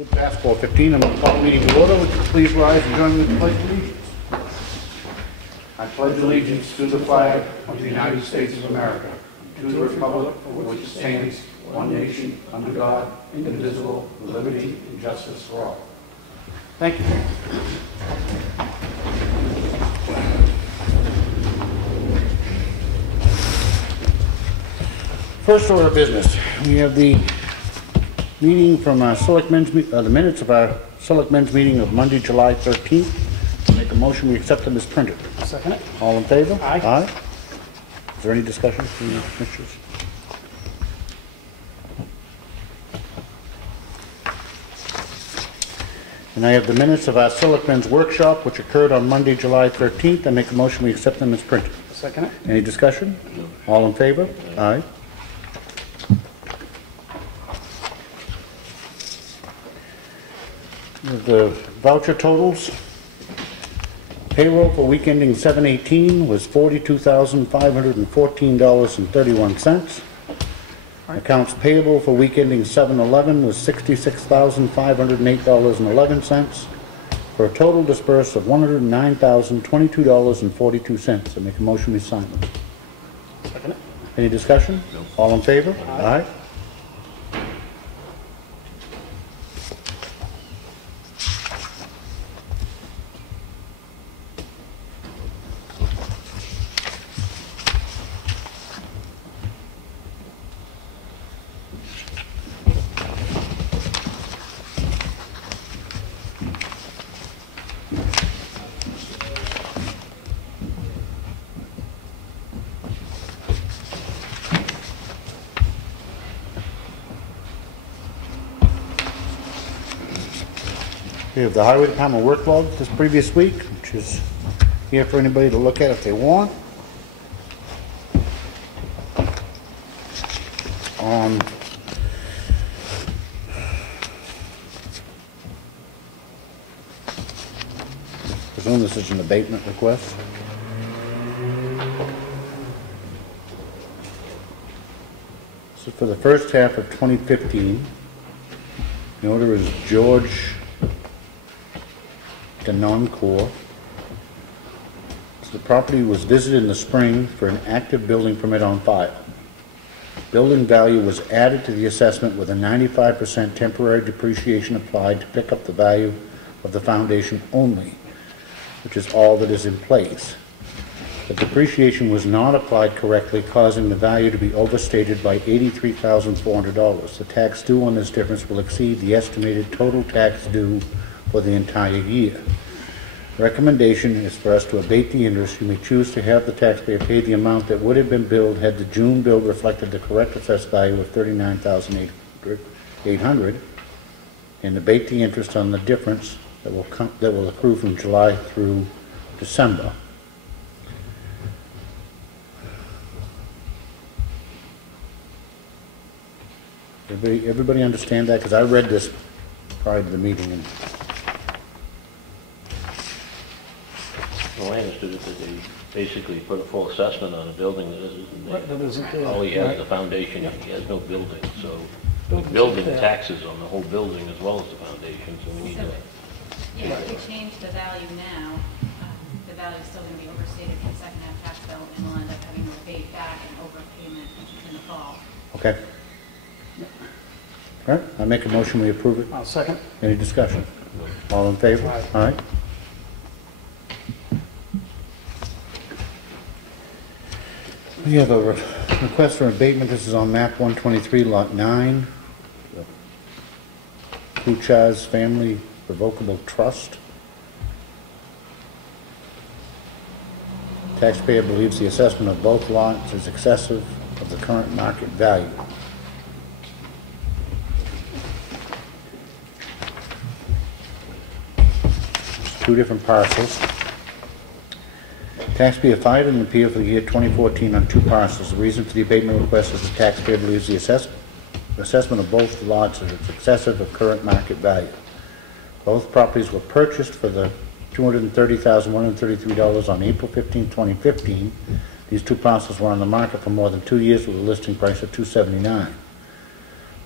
With Passport 15, I'm going to call the meeting to order. Would you please rise and join me in the Pledge of Allegiance? I pledge allegiance to the flag of the United States of America, to the republic for which it stands, one nation, under God, indivisible, with liberty and justice for all. Thank you. First order of business, we have the meeting from our the minutes of our Selectmen's meeting of Monday, July 13th. Make a motion we accept them as printed. Second it. All in favor? Aye. Aye. Is there any discussion from the commissioners? And I have the minutes of our Selectmen's workshop, which occurred on Monday, July 13th. I make a motion we accept them as printed. Second it. Any discussion? No. All in favor? Aye. The voucher totals. Payroll for week ending 7/18 was $42,514.31. Accounts payable for week ending 7/11 was $66,508.11, for a total disbursed of $109,022.42. I make a motion we sign them. Second it. Any discussion? No. All in favor? Aye. We have the Highway Department work log this previous week, which is here for anybody to look at if they want. I presume this is an abatement request. So for the first half of 2015, the order is George the non-core. So the property was visited in the spring for an active building permit on file. Building value was added to the assessment with a 95% temporary depreciation applied to pick up the value of the foundation only, which is all that is in place. The depreciation was not applied correctly, causing the value to be overstated by $83,400. The tax due on this difference will exceed the estimated total tax due for the entire year. Recommendation is for us to abate the interest. You may choose to have the taxpayer pay the amount that would have been billed had the June bill reflected the correct assessed value of $39,800, and abate the interest on the difference that will accrue from July through December. Everybody understand that? Because I read this prior to the meeting. And well, I understood it that they basically put a full assessment on a building that isn't there. All he has is the foundation, he has no building, so building taxes on the whole building as well as the foundation, so we need to... Yeah, if we change the value now, the value is still going to be overstated in the second half tax bill, and we'll end up having to pay back an overpayment in the fall. okay. All right, I make a motion we approve it. I'll second. Any discussion? All in favor? Aye. All right. We have a request for abatement. This is on map 123, lot 9. Kuchar's Family Revocable Trust. Taxpayer believes the assessment of both lots is excessive of the current market value. Two different parcels. Taxpayer filed an appeal for the year 2014 on two parcels. The reason for the abatement request is the taxpayer believes the assessment of both lots is excessive of current market value. Both properties were purchased for the $230,133 on April 15, 2015. These two parcels were on the market for more than 2 years with a listing price of $279.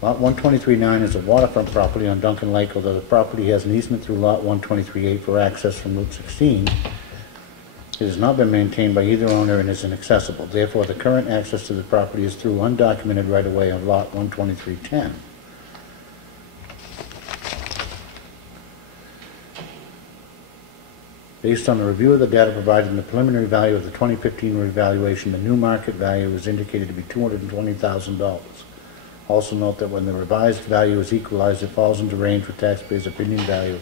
Lot 123-9 is a waterfront property on Duncan Lake, although the property has an easement through Lot 123-8 for access from Route 16. It has not been maintained by either owner and is inaccessible. Therefore, the current access to the property is through undocumented right-of-way on Lot 123-10. Based on a review of the data provided in the preliminary value of the 2015 revaluation, the new market value is indicated to be $220,000. Also note that when the revised value is equalized, it falls into range with taxpayers' opinion value.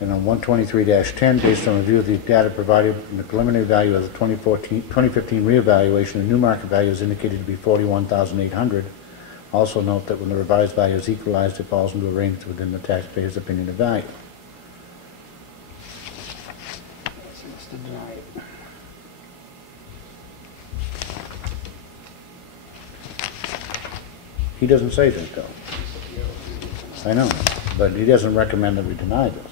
And on 123-10, based on review of the data provided in the preliminary value of the 2015 reevaluation, the new market value is indicated to be $41,800. Also note that when the revised value is equalized, it falls into a range within the taxpayer's opinion of value. Seems to deny it. He doesn't say that, though. I know, but he doesn't recommend that we deny this.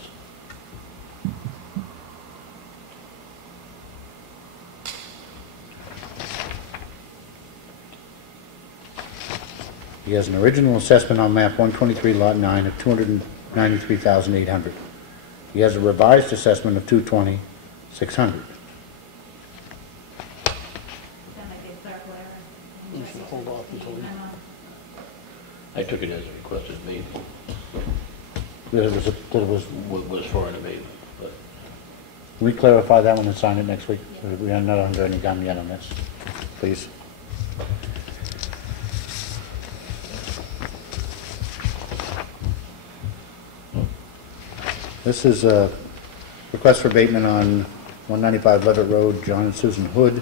He has an original assessment on map 123 lot 9 of $293,800. He has a revised assessment of $220,600. That might be a clerical error. You should hold off until we... I took it as a requested abatement. That it was, Was for an abatement, but can we clarify that one and sign it next week? We are not under any gun yet on this, please. This is a request for abatement on 195 Levitt Road, John and Susan Hood.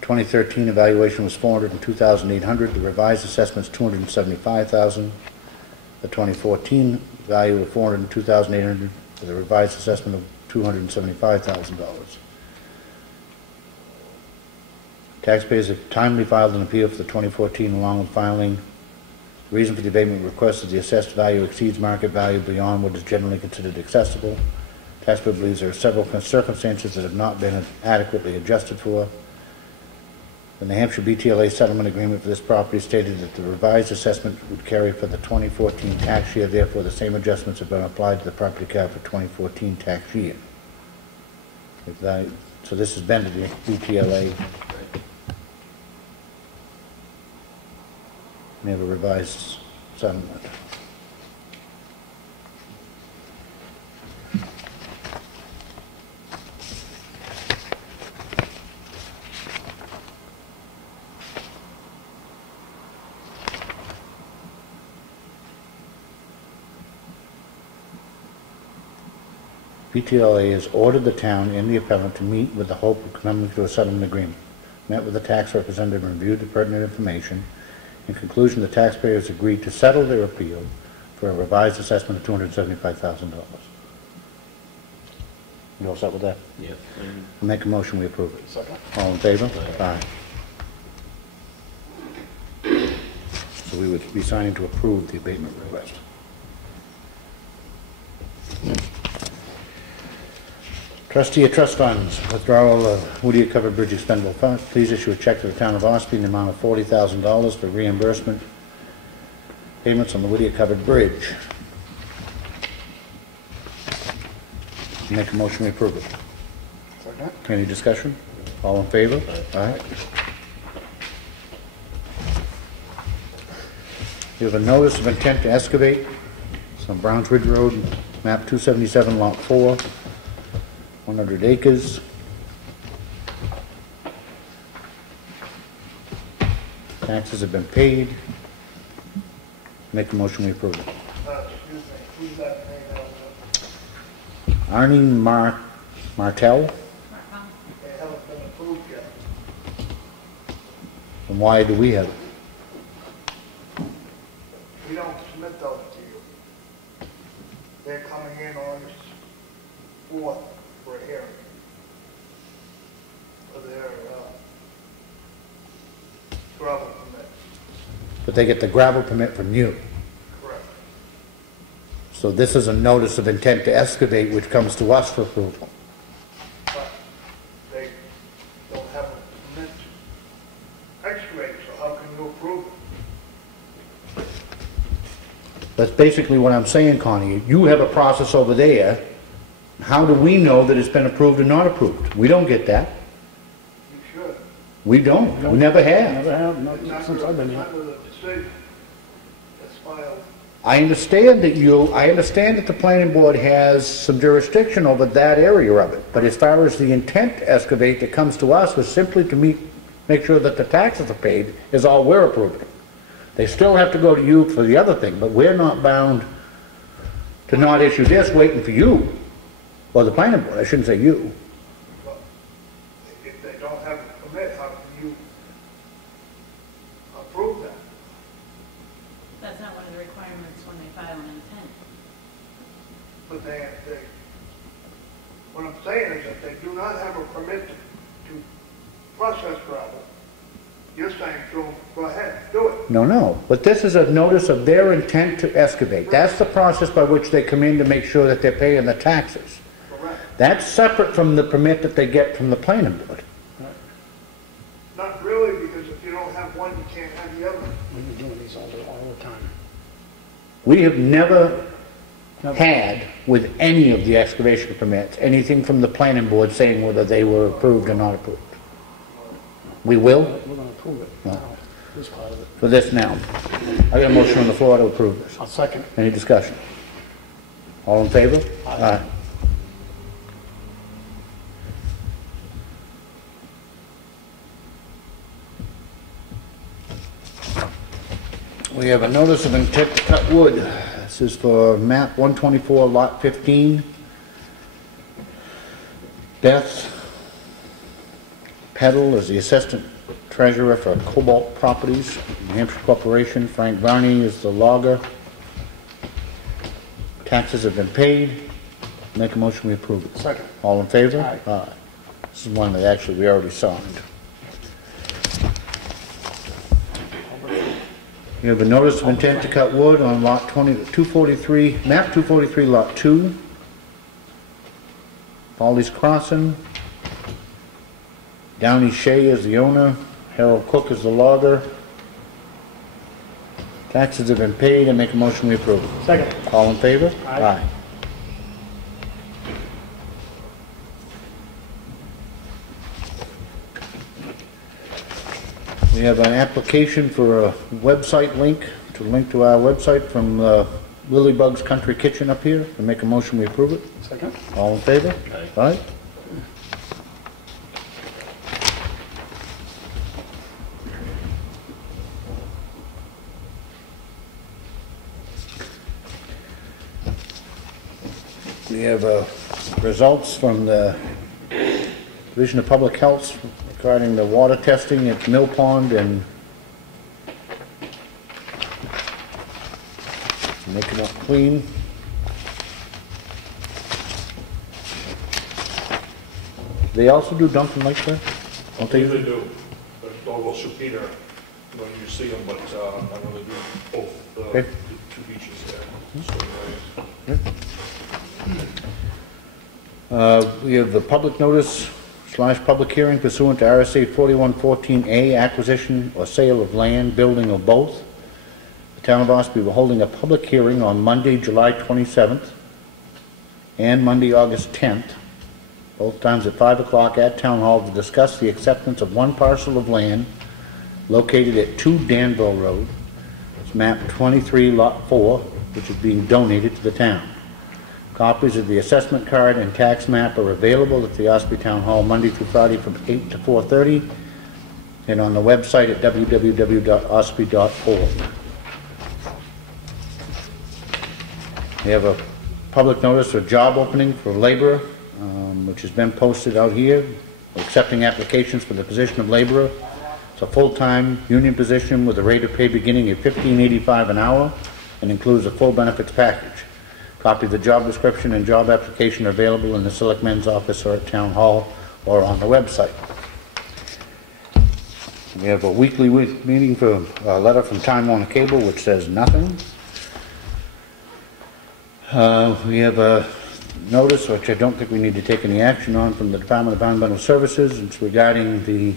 2013 evaluation was $402,800. The revised assessment is $275,000. The 2014 value of $402,800. The revised assessment of $275,000. Taxpayers have timely filed an appeal for the 2014 along with filing. The reason for the abatement request is the assessed value exceeds market value beyond what is generally considered accessible. Taxpayer believes there are several circumstances that have not been adequately adjusted for. The New Hampshire BTLA settlement agreement for this property stated that the revised assessment would carry for the 2014 tax year. Therefore, the same adjustments have been applied to the property cap for 2014 tax year. So this has been to the BTLA. We have a revised settlement. BTLA has ordered the town and the appellant to meet with the hope of coming to a settlement agreement. Met with the tax representative and reviewed the pertinent information. In conclusion, the taxpayers agreed to settle their appeal for a revised assessment of $275,000. You all set with that? yeah. I'll make a motion, we approve it. Second. All in favor? Aye. So we would be signing to approve the abatement request. Trustee of trust funds, withdrawal of Whittier Covered Bridge expendable funds. Please issue a check to the town of Ossipee in the amount of $40,000 for reimbursement payments on the Whittier Covered Bridge. Make a motion, we approve it. Second. Any discussion? All in favor? Aye. We have a notice of intent to excavate. It's on Browns Ridge Road, map 277, lot 4. 100 acres. Taxes have been paid. Make a motion, we approve it. Excuse me, who's that name? Arnie Martell. They haven't been approved yet. And why do we have it? We don't submit those to you. They're coming in August 4th for a hearing. For their gravel permit. But they get the gravel permit from you. Correct. So this is a notice of intent to excavate, which comes to us for approval. But they don't have a permit to excavate, so how can you approve it? That's basically what I'm saying, Connie. You have a process over there. How do we know that it's been approved or not approved? We don't get that. You should. We don't. We never have. Never have, not since I've been here. Under the decision that's filed. I understand that the planning board has some jurisdiction over that area of it, but as far as the intent to excavate that comes to us was simply to make sure that the taxes are paid is all we're approving. They still have to go to you for the other thing, but we're not bound to not issue this waiting for you, or the planning board, I shouldn't say you. But if they don't have a permit, how can you approve that? That's not one of the requirements when they file an intent. But what I'm saying is that they do not have a permit to process gravel. You're saying to them, go ahead, do it. No, but this is a notice of their intent to excavate. That's the process by which they come in to make sure that they're paying the taxes. Correct. That's separate from the permit that they get from the planning board. Not really, because if you don't have one, you can't have the other. We've been doing these all the time. We have never had, with any of the excavation permits, anything from the planning board saying whether they were approved or not approved. We will? We're gonna approve it No. now, this part of it. For this now. I got a motion on the floor to approve this. I'll second. Any discussion? All in favor? Aye. We have a notice of intent to cut wood. This is for map 124, lot 15. Beth Peddle is the assistant treasurer for Cobalt Properties, New Hampshire Corporation. Frank Varney is the logger. Taxes have been paid. Make a motion, we approve it. Second. All in favor? Aye. This is one that actually we already signed. We have a notice of intent to cut wood on lot 243, map 243, lot 2. Follies Crossing. Downey Shea is the owner. Harold Cook is the logger. Taxes have been paid. I make a motion, we approve it. Second. All in favor? Aye. We have an application for a website link to our website from Lily Bug's Country Kitchen up here. I make a motion, we approve it. Second. All in favor? Aye. Aye. We have results from the Division of Public Health regarding the water testing at Mill Pond and making it clean. They also do Dunkin' Lake there? Don't they? They do. But I'll Ossipee there when you see them, but I'm going to do both Okay. the two beaches there. We have the public notice / public hearing pursuant to RSA 4114A, acquisition or sale of land, building, or both. The town of Ossipee will holding a public hearing on Monday, July 27th and Monday, August 10th, both times at 5 o'clock at Town Hall to discuss the acceptance of one parcel of land located at 2 Danville Road. It's map 23, lot 4, which is being donated to the town. Copies of the assessment card and tax map are available at the Ossipee Town Hall Monday through Friday from 8 to 4:30 and on the website at www.ossipee.org. We have a public notice of job opening for laborer, which has been posted out here. We're accepting applications for the position of laborer. It's a full-time union position with a rate of pay beginning at $15.85 an hour and includes a full benefits package. Copy of the job description and job application are available in the Selectmen's office or at Town Hall or on the website. We have a weekly meeting for a letter from Time Warner Cable, which says nothing. We have a notice, which I don't think we need to take any action on, from the Department of Environmental Services. It's regarding the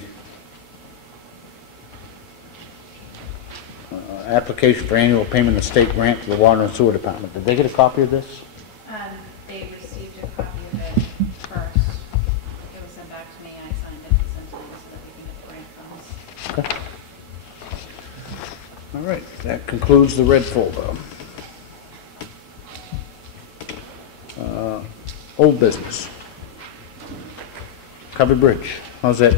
application for annual payment of state grant to the Water and Sewer Department. Did they get a copy of this? They received a copy of it first. It was sent back to me, and I signed it and sent it in so that we can get the grant funds. Okay. All right, that concludes the red folder. Old business. Covered Bridge, how's that?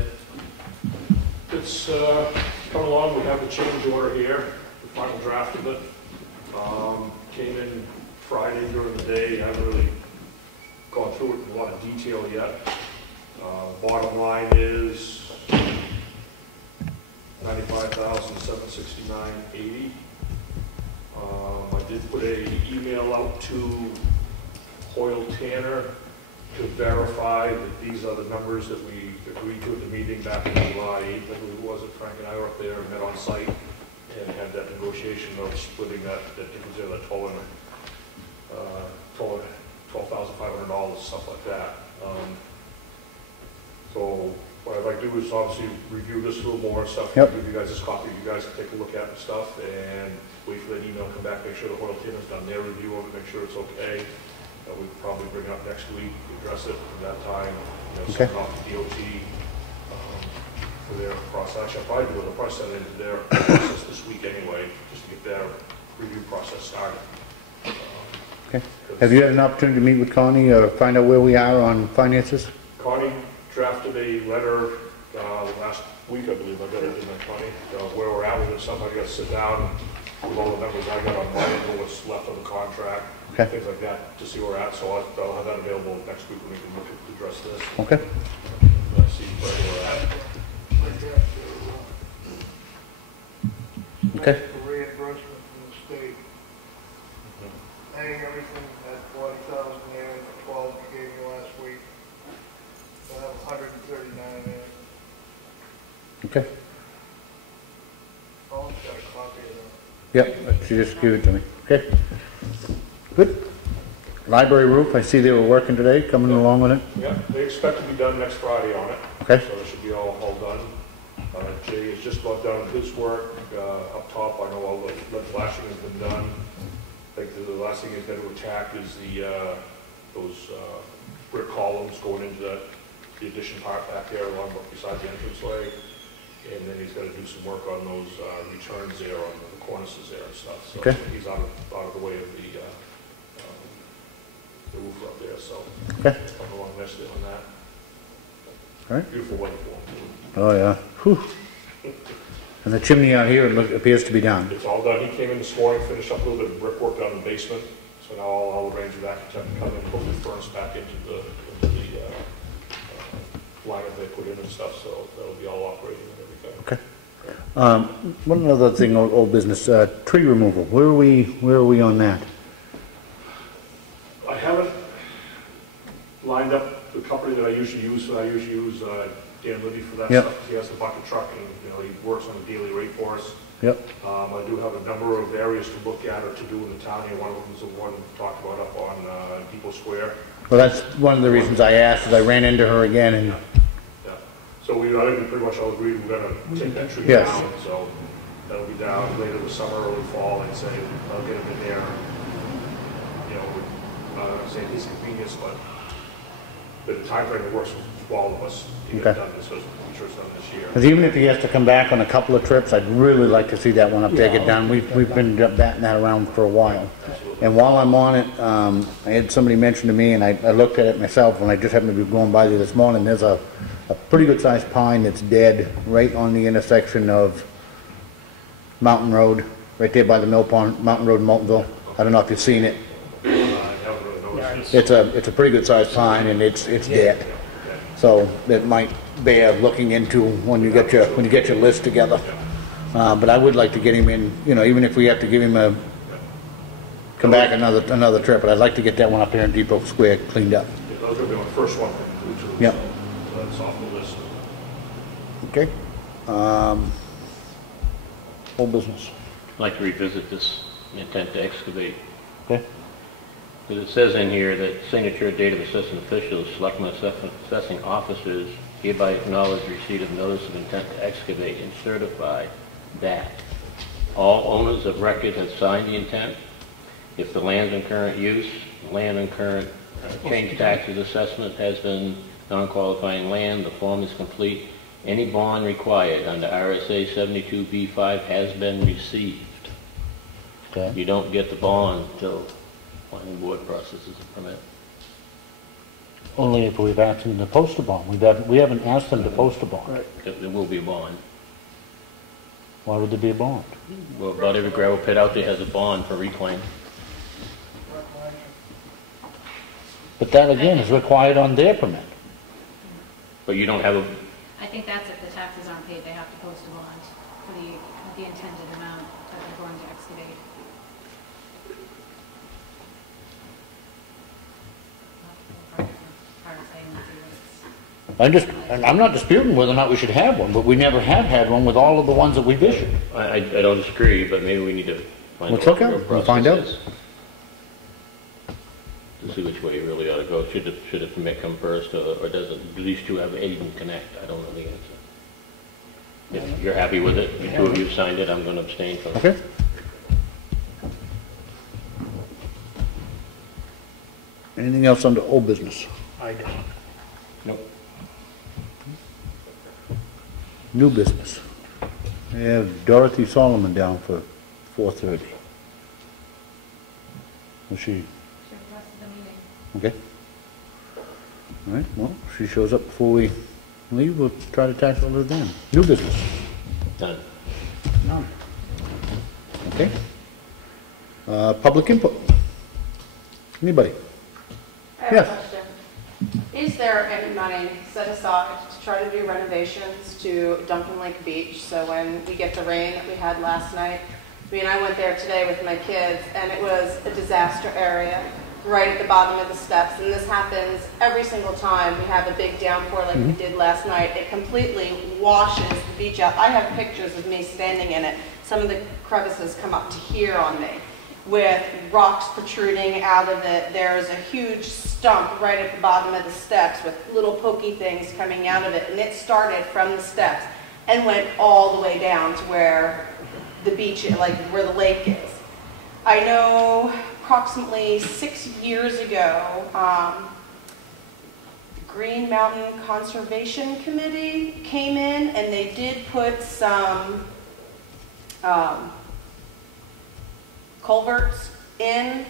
It's coming along. We have the change order here, the final draft of it. Came in Friday during the day. I haven't really gone through it in a lot of detail yet. Bottom line is $95,769.80. I did put an email out to Hoyle Tanner to verify that these are the numbers that we agreed to at the meeting back in July 8th. I believe it was, that Frank and I were up there and met on site and had that negotiation of splitting that difference there, that $12,500, stuff like that. So what I'd like to do is obviously review this a little more and stuff. Yep. Give you guys this copy, you guys can take a look at and stuff, and wait for that email to come back, make sure the Hoyle Tanner's done their review of it, make sure it's okay. We could probably bring it up next week, address it at that time, Okay. send it off to DOT for their process. Actually, I'll probably do it, I'll probably send it into their process this week anyway, just to get their review process started. Okay. Have you had an opportunity to meet with Connie or find out where we are on finances? Connie drafted a letter last week, I believe. I got it in there, Connie, where we're at with it. Somebody got to sit down with all the numbers I got on mine, know what's left of the contract, Okay. things like that, to see where we're at. So I'll have that available next week when we can look at address this. Okay. Let's see where we're at. Okay. The reimbursement from the state, paying everything at 40,000 there and the 12 you gave me last week. I have 139 there. Okay. I'll get a copy of that. Yep, she just gave it to me. Okay. Good. Library roof, I see they were working today, coming along with it. Yeah, they expect to be done next Friday on it. Okay. So it should be all done. Jay is just about done with his work. Up top, I know all the lead flashing has been done. I think the last thing he's got to attack is those brick columns going into the addition part back there along beside the entranceway. And then he's got to do some work on those returns there, on the cornices there and stuff. So Okay. he's out of the way of the roof up there, so Okay. come along nicely on that. All right. Beautiful weather for him. Oh, yeah. Whew. And the chimney out here appears to be down. It's all done. He came in this morning, finished up a little bit of brickwork down in the basement. So now I'll arrange with the architect to come in and put the furnace back into the line that they put in and stuff. So that'll be all operating and everything. Okay. One other thing, old business, tree removal. Where are we on that? I haven't lined up the company that I usually use. I usually use Dan Libby for that Yep. stuff. He has the bucket truck and he works on a daily rate for us. Yep. I do have a number of areas to look at or to do in the town here. One of them is the one we talked about up on Depot Square. Well, that's one of the reasons I asked, is I ran into her again and, Yeah. So I think we pretty much all agreed we're gonna take that tree Yes. down. So that'll be down later this summer, early fall, I'd say. I'll get them in there. You know, I'm not saying his convenience, but the timeframe that works for all of us to get it Okay. done. So I'm sure it's done this year. because even if he has to come back on a couple of trips, I'd really like to see that one up there get done. We've been batting that around for a while. Absolutely. And while I'm on it, I had somebody mention to me, and I looked at it myself when I just happened to be going by there this morning, there's a pretty good sized pine that's dead right on the intersection of Mountain Road, right there by the Mill Pond, Mountain Road in Moultonville. I don't know if you've seen it. I haven't really noticed it. It's a pretty good sized pine and it's dead. So it might bear looking into when you get your list together. But I would like to get him in, even if we have to give him come back another trip, but I'd like to get that one up here in Depot Square cleaned up. Yeah, those are gonna be my first one. Yep. So that's off the list. Okay. Whole business. I'd like to revisit this intent to excavate. Okay. Because it says in here that signature date of assistant officials, selectmen assessing officers hereby acknowledge receipt of notice of intent to excavate and certify that All owners of record have signed the intent. If the land in current use, land in current change taxes assessment has been non-qualifying land, the form is complete. Any bond required under RSA 72B5 has been received. Okay. You don't get the bond until planning board processes a permit. Only if we've asked them to post a bond. We haven't asked them to post a bond. Right. There will be a bond. Why would there be a bond? Well, about every gravel pit out there has a bond for reclaim. But that again is required on their permit. But you don't have a, I think that's if the taxes aren't paid, they have to post a bond for the intended amount that they're going to excavate. Hard to say and see what it's. I'm not disputing whether or not we should have one, but we never have had one with all of the ones that we've issued. I don't disagree, but maybe we need to find out Let's what look the at real it. We'll find out. process is. To see which way you really ought to go. Should the permit come first, or does it, do these two have even connect? I don't know the answer. If you're happy with it, the two of you signed it, I'm going to abstain from it. Okay? Anything else under old business? I don't. Nope. New business. We have Dorothy Solomon down for 4:30. Was she, Should request the meeting. okay? All right, well, if she shows up before we leave, we'll try to tackle her then. New business, Done. None. okay? Public input. Anybody? I have Yes. a question. Is there any money set aside to try to do renovations to Duncan Lake Beach? So when we get the rain that we had last night, I went there today with my kids, and it was a disaster area right at the bottom of the steps. And this happens every single time we have a big downpour like we did last night. It completely washes the beach out. I have pictures of me standing in it. Some of the crevices come up to here on me, with rocks protruding out of it. There's a huge stump right at the bottom of the steps with little pokey things coming out of it. And it started from the steps and went all the way down to where the beach, like where the lake is. I know approximately 6 years ago, the Green Mountain Conservation Committee came in and they did put some culverts in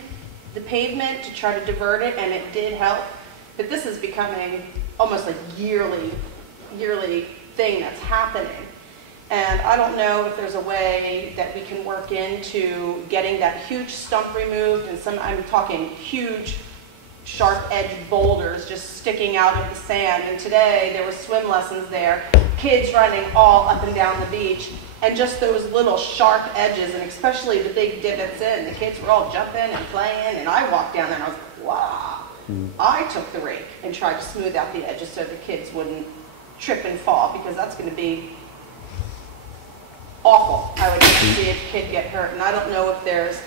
the pavement to try to divert it, and it did help. But this is becoming almost like yearly thing that's happening. And I don't know if there's a way that we can work into getting that huge stump removed, and I'm talking huge sharp-edged boulders just sticking out of the sand. And today there were swim lessons there, kids running all up and down the beach. And just those little sharp edges, and especially the big divots in, the kids were all jumping and playing, and I walked down there and I was like, wow. I took the rake and tried to smooth out the edges so the kids wouldn't trip and fall, because that's going to be awful. I would hate to see a kid get hurt, and I don't know if there's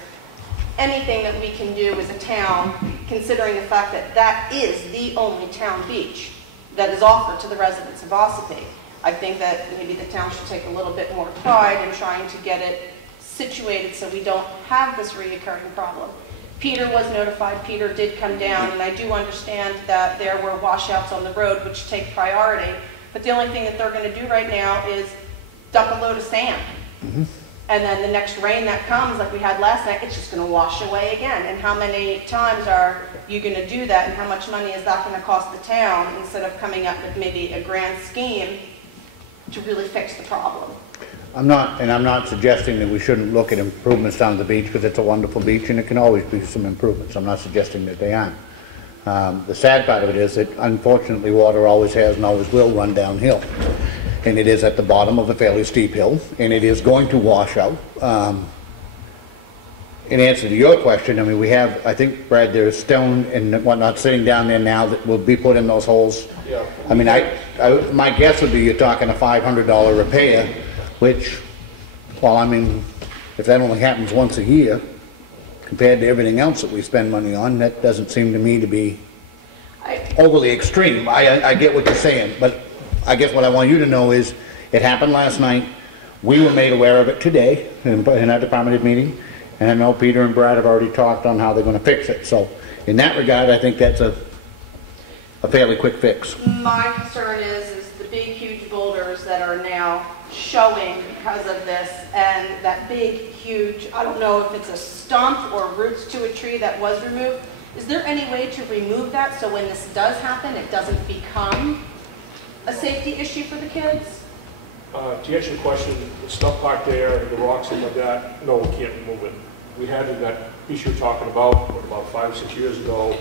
anything that we can do as a town, considering the fact that that is the only town beach that is offered to the residents of Ossipee. I think that maybe the town should take a little bit more pride in trying to get it situated so we don't have this reoccurring problem. Peter was notified, Peter did come down, and I do understand that there were washouts on the road which take priority, but the only thing that they're going to do right now is dump a load of sand. And then the next rain that comes, like we had last night, it's just going to wash away again. And how many times are you going to do that, and how much money is that going to cost the town, instead of coming up with maybe a grand scheme to really fix the problem? I'm not suggesting that we shouldn't look at improvements down the beach, because it's a wonderful beach and it can always be some improvements. I'm not suggesting that they aren't. The sad part of it is that unfortunately water always has and always will run downhill. And it is at the bottom of a fairly steep hill, and it is going to wash out. In answer to your question, I mean, we have, I think, Brad, there's stone and whatnot sitting down there now that will be put in those holes. Yeah. I mean, my guess would be you're talking a $500 repair, which, well, I mean, if that only happens once a year, compared to everything else that we spend money on, that doesn't seem to me to be overly extreme. I get what you're saying, but I guess what I want you to know is it happened last night. We were made aware of it today in our department head meeting, and I know Peter and Brad have already talked on how they're going to fix it. So in that regard, I think that's a fairly quick fix. My concern is the big, huge boulders that are now showing because of this, and that big, huge, I don't know if it's a stump or roots to a tree that was removed. Is there any way to remove that so when this does happen, it doesn't become a safety issue for the kids? To answer your question, the stump part there, the rocks and like that, no, we can't remove it. We had in that piece you're talking about 5 or 6 years ago,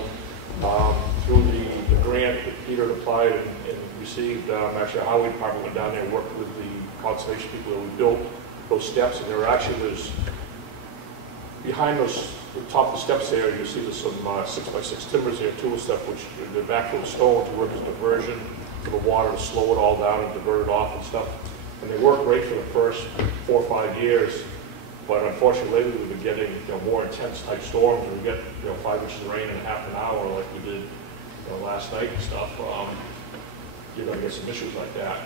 through the grant that Peter had applied and received. Actually, our highway department went down there and worked with the conservation people, and we built those steps, and there actually was, behind those, the top of the steps there, you see there's some 6x6 timbers there too and stuff, which they're backfilled stone to work as a diversion for the water to slow it all down and divert it off and stuff. And they worked great for the first 4 or 5 years, but unfortunately lately we've been getting more intense type storms, and we get 5 inches of rain in half an hour like we did last night and stuff. You're going to get some issues like that.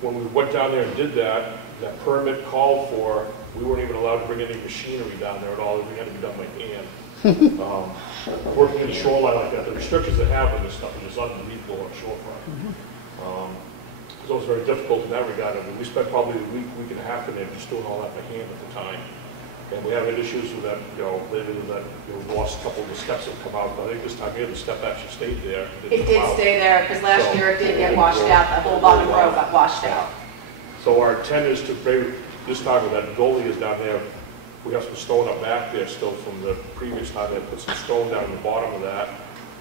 When we went down there and did that, that permit called for, we weren't even allowed to bring any machinery down there at all. Everything had to be done by hand. Working in the shoreline like that, the restrictions they have on this stuff are just unbelievable on the shorefront. So it was very difficult in that regard. I mean, we spent probably a week and a half in there just doing all that by hand at the time. And we have had issues with that, lately that we lost a couple of the steps that come out. But I think this time here, the step actually stayed there. It did stay there, because last year it did get washed out. The whole bottom row got washed out. So our intent is to, this time when that goalie is down there, we have some stone up back there still from the previous time. They put some stone down in the bottom of that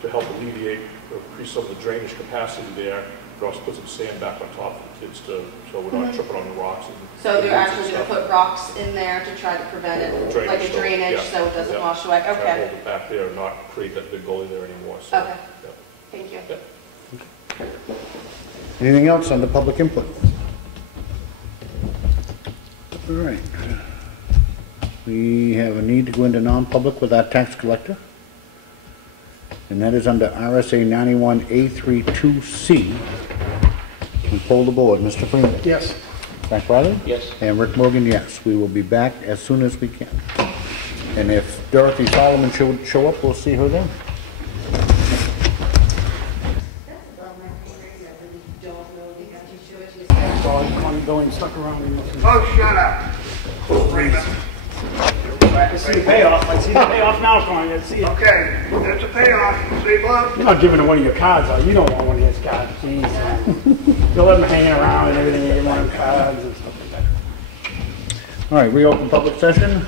to help alleviate or increase some of the drainage capacity there. But also put some sand back on top for the kids so we're not tripping on the rocks. So they're actually going to put rocks in there to try to prevent it, like a drainage, so it doesn't wash away. Try to Okay. hold it back there and not create that big gully there anymore. So, Okay. Thank you. Anything else on the public input? All right. We have a need to go into non-public with our tax collector, and that is under RSA 91A32C. We poll the board. Mr. Freeman? Yes. Frank Riley? Yes. And Rick Morgan, yes. We will be back as soon as we can. And if Dorothy Solomon show up, we'll see her then. So Connie going stuck around and looking. Oh, shut up. Freeman. I see the payoff. I see the payoff now, Connie. I see it. Okay, that's a payoff. See, Bob? You're not giving him one of your cards, though. You don't want one of his cards. Jeez, man. You'll let him hanging around and everything. You want cards and stuff like that. All right, reopen public session.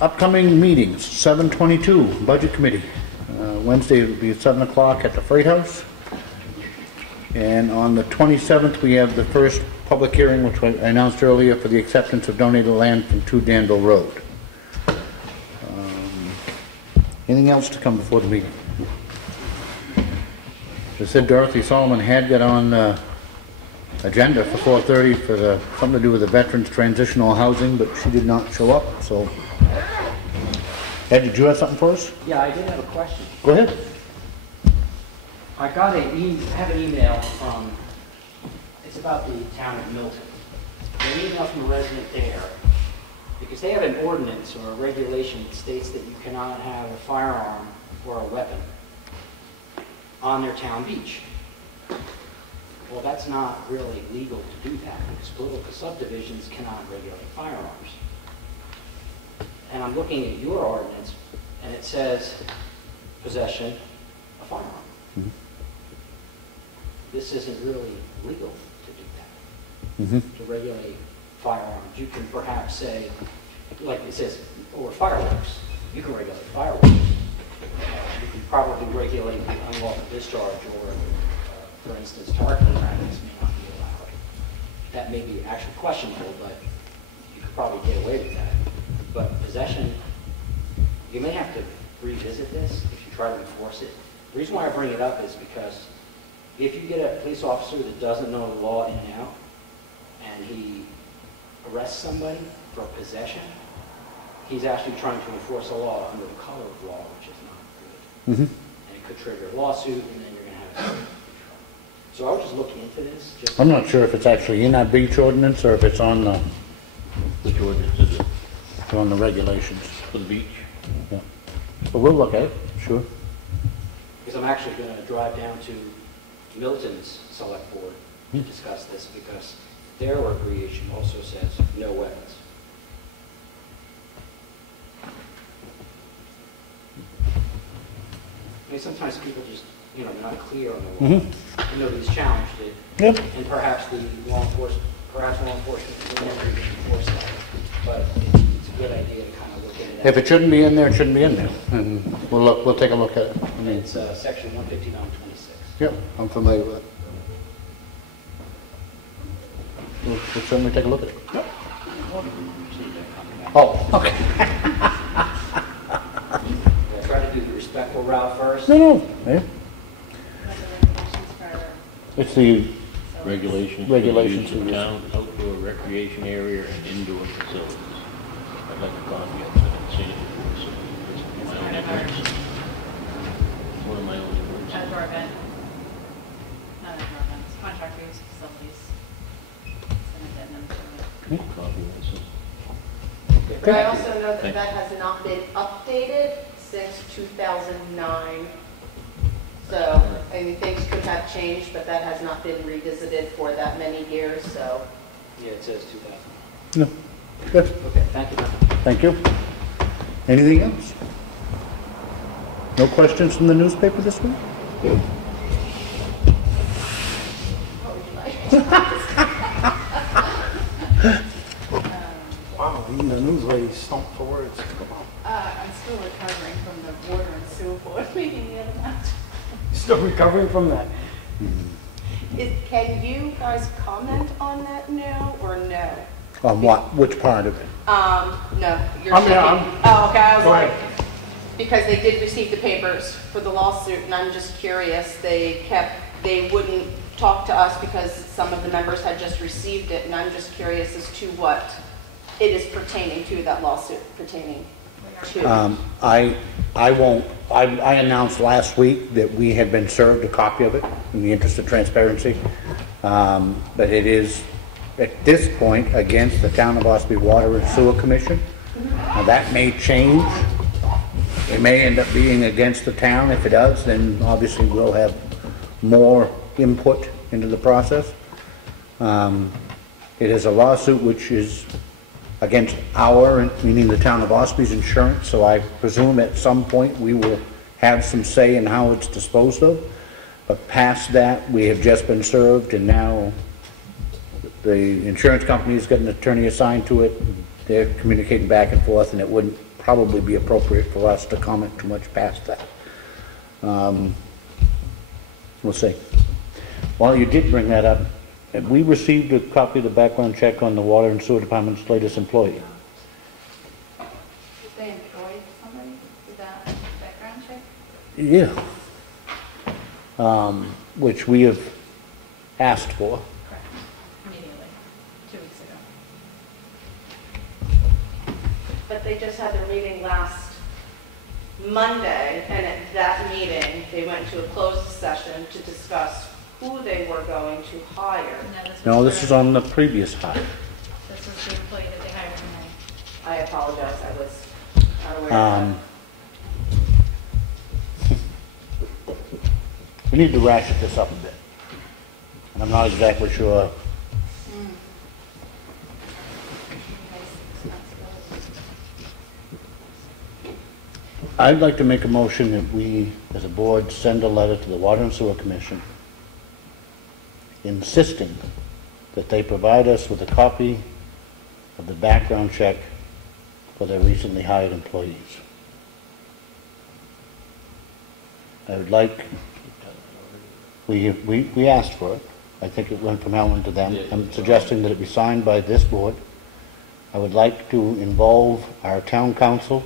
Upcoming meetings, 7/22, Budget Committee. Wednesday it will be at 7 o'clock at the Freight House. And on the 27th, we have the first public hearing, which I announced earlier, for the acceptance of donated land from 2 Danville Road. Anything else to come before the meeting? As I said, Dorothy Solomon had got on the agenda for 4:30 for something to do with the veterans transitional housing, but she did not show up, so. Ed, did you have something for us? Yeah, I did have a question. Go ahead. I got have an email from, it's about the town of Milton. An email from a resident there, because they have an ordinance or a regulation that states that you cannot have a firearm or a weapon on their town beach. Well, that's not really legal to do that, because political subdivisions cannot regulate firearms. And I'm looking at your ordinance, and it says possession of firearm. Mm-hmm. This isn't really legal to do that, Mm-hmm. to regulate firearms. You can perhaps say, like it says, or fireworks. You can regulate fireworks. You can probably regulate the unlawful discharge, or, for instance, targeting practice may not be allowed. That may be actually questionable, but you could probably get away with that. But possession, you may have to revisit this if you try to enforce it. The reason why I bring it up is because if you get a police officer that doesn't know the law in and out, and he arrests somebody for possession, he's actually trying to enforce a law under the color of law, which is not good. Mm-hmm. And it could trigger a lawsuit, and then you're going to have a So I was just looking into this. Just I'm not sure if it's actually in our beach ordinance or if it's on the, Which ordinance is it? on the regulations. For the beach? Yeah. But we'll look at it, sure. Because I'm actually going to drive down to Milton's select board to discuss this, because their recreation also says no wetlands. I mean, sometimes people just, you know, they're not clear on the law. I know he's challenged it, Yep. and perhaps the law enforcement will never even enforce that. But it's a good idea to kind of look into that. If it shouldn't be in there, it shouldn't be in there. And we'll take a look at it. I And mean, it's section 159.26. yep, I'm familiar with it. We'll certainly take a look at it. Yep. Oh, okay. I try to do the respectful route first. No. Yeah. What are the regulations for, It's the, Regulations. for Regulations use of for use. town outdoor recreation area and indoor facilities. I'd like a copy of it. I haven't seen it before, so it's my own ignorance. It's one of my own ignorance. outdoor event? Not outdoor events, contract use facilities. It's an addendum to it. Copy of this. But I also know that that has not been updated since 2009. So, I mean, things could have changed, but that has not been revisited for that many years, so. Yeah, it says 2000. no. Good. Okay, thank you. Thank you. Anything else? No questions from the newspaper this week? Wow, even the news lady stumped for words. I'm still recovering from the water and sewer board meeting the other night. Still recovering from that. Can you guys comment on that now, or no? On what? Which part of it? No, you're I'm- saying. I'm- Oh, okay, I was Go like, ahead. because they did receive the papers for the lawsuit, and I'm just curious, they wouldn't talk to us because some of the members had just received it, and I'm just curious as to what it is pertaining to, that lawsuit pertaining to. I announced last week that we had been served a copy of it in the interest of transparency. But it is, at this point, against the Town of Ossipee Water and Sewer Commission. Now, that may change. It may end up being against the town. If it does, then obviously we'll have more input into the process. It is a lawsuit which is against our, meaning the Town of Ossepee's insurance, so I presume at some point we will have some say in how it's disposed of. But past that, we have just been served, and now the insurance company's got an attorney assigned to it. They're communicating back and forth, and it wouldn't probably be appropriate for us to comment too much past that. We'll see. While you did bring that up, have we received a copy of the background check on the Water and Sewer Department's latest employee? If they employed somebody with that background check? Yeah. Which we have asked for. Correct, immediately, 2 weeks ago. But they just had their meeting last Monday, and at that meeting, they went to a closed session to discuss who they were going to hire. No, this is on the previous hire. This was the employee that they hired in May. I apologize, I was not aware of that. We need to ratchet this up a bit. And I'm not exactly sure. I'd like to make a motion that we, as a board, send a letter to the Water and Sewer Commission insisting that they provide us with a copy of the background check for their recently hired employees. I would like, we asked for it. I think it went from Ellen to them. I'm suggesting that it be signed by this board. I would like to involve our town council,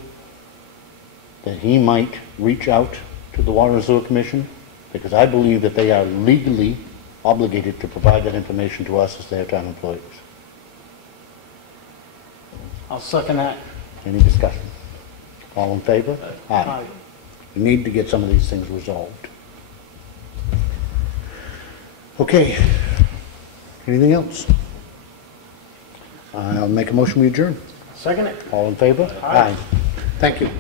that he might reach out to the Water and Sewer Commission, because I believe that they are legally obligated to provide that information to us as their town employees. I'll second that. Any discussion? All in favor? Aye. We need to get some of these things resolved. Okay. Anything else? I'll make a motion we adjourn. Second it. All in favor? Aye. Thank you.